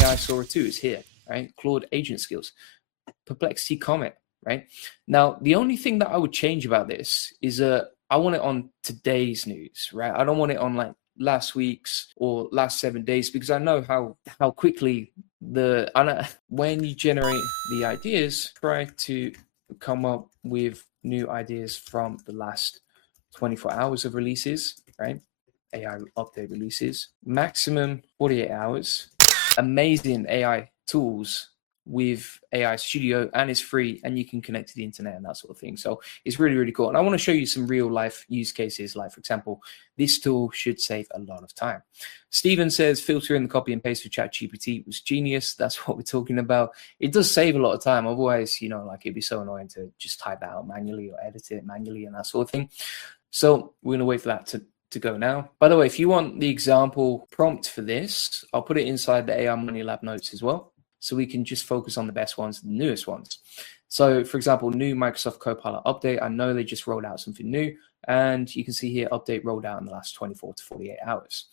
AI Sora 2 is here, right? Claude Agent Skills, Perplexity Comet, right? Now, the only thing that I would change about this is I want it on today's news, right? I don't want it on like last week's or last 7 days, because I know how quickly when you generate the ideas, try to come up with new ideas from the last 24 hours of releases, right? AI update releases, maximum 48 hours. Amazing AI tools with AI Studio, and it's free, and you can connect to the internet and that sort of thing. So it's really, really cool. And I want to show you some real life use cases. Like, for example, this tool should save a lot of time. Steven says filtering the copy and paste for ChatGPT was genius. That's what we're talking about. It does save a lot of time. Otherwise, like, it'd be so annoying to just type that out manually or edit it manually and that sort of thing. So we're going to wait for that to go now. By the way, if you want the example prompt for this, I'll put it inside the AI Money Lab notes as well, so we can just focus on the best ones, the newest ones. So, for example, new Microsoft Copilot update. I know they just rolled out something new, and you can see here update rolled out in the last 24 to 48 hours.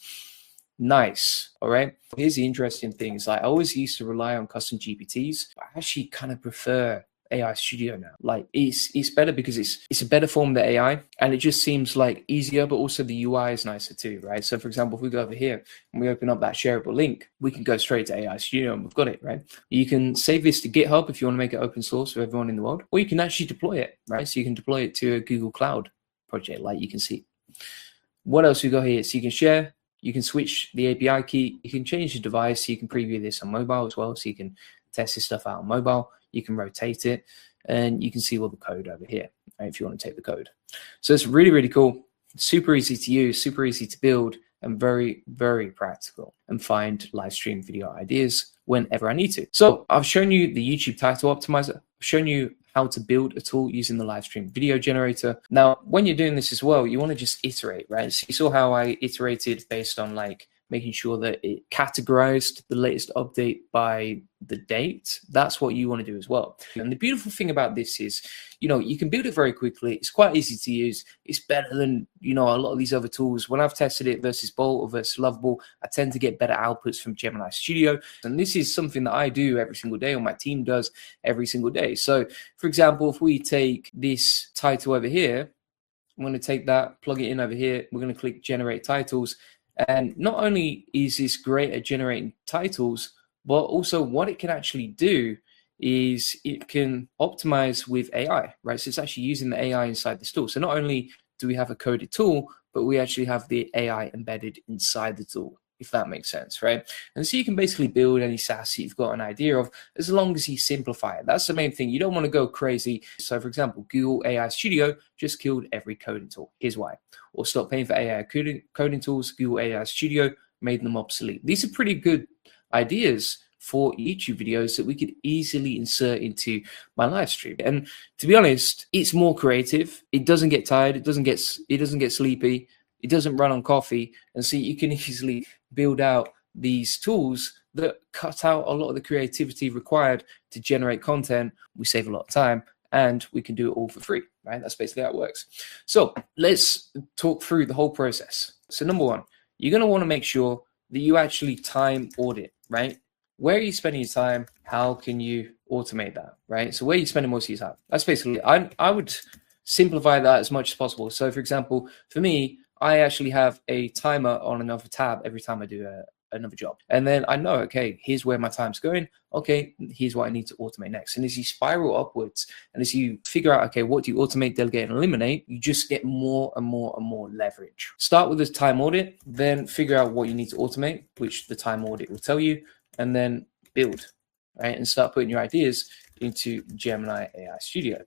Nice. All right. Here's the interesting thing: is like, I always used to rely on custom GPTs, but I actually kind of prefer AI Studio now. Like, it's better because it's a better form of the AI, and it just seems like easier, but also the UI is nicer too, right? So for example, if we go over here and we open up that shareable link, we can go straight to AI Studio and we've got it, right? You can save this to GitHub if you want to make it open source for everyone in the world, or you can actually deploy it, right? So you can deploy it to a Google Cloud project, like you can see. What else we got here? So you can share, you can switch the API key, you can change the device, so you can preview this on mobile as well, so you can test this stuff out on mobile. You can rotate it, and you can see all the code over here, right, if you want to take the code. So it's really, really cool, super easy to use, super easy to build, and very, very practical, and find live stream video ideas whenever I need to. So I've shown you the YouTube title optimizer. I've shown you how to build a tool using the live stream video generator. Now, when you're doing this as well, you want to just iterate, right? So you saw how I iterated based on like making sure that it categorized the latest update by the date. That's what you want to do as well. And the beautiful thing about this is, you can build it very quickly. It's quite easy to use. It's better than, a lot of these other tools. When I've tested it versus Bolt or versus Lovable, I tend to get better outputs from Gemini Studio. And this is something that I do every single day, or my team does every single day. So for example, if we take this title over here, I'm going to take that, plug it in over here. We're going to click generate titles. And not only is this great at generating titles, but also what it can actually do is it can optimize with AI, right? So it's actually using the AI inside this tool. So not only do we have a coded tool, but we actually have the AI embedded inside the tool, if that makes sense, right? And so you can basically build any SaaS you've got an idea of, as long as you simplify it. That's the main thing. You don't want to go crazy. So for example, Google AI Studio just killed every coding tool. Here's why. Or stop paying for AI coding tools. Google AI Studio made them obsolete. These are pretty good ideas for YouTube videos that we could easily insert into my live stream. And to be honest, it's more creative. It doesn't get tired. It doesn't get sleepy. It doesn't run on coffee. And so you can easily build out these tools that cut out a lot of the creativity required to generate content. We save a lot of time, and we can do it all for free, right? That's basically how it works. So let's talk through the whole process. So number one, you're going to want to make sure that you actually time audit, right? Where are you spending your time? How can you automate that, right? So where are you spending most of your time? That's basically, I would simplify that as much as possible. So for example, for me, I actually have a timer on another tab every time I do another job. And then I know, okay, here's where my time's going. Okay, here's what I need to automate next. And as you spiral upwards, and as you figure out, okay, what do you automate, delegate, and eliminate, you just get more and more and more leverage. Start with this time audit, then figure out what you need to automate, which the time audit will tell you, and then build, right? And start putting your ideas into Gemini AI Studio.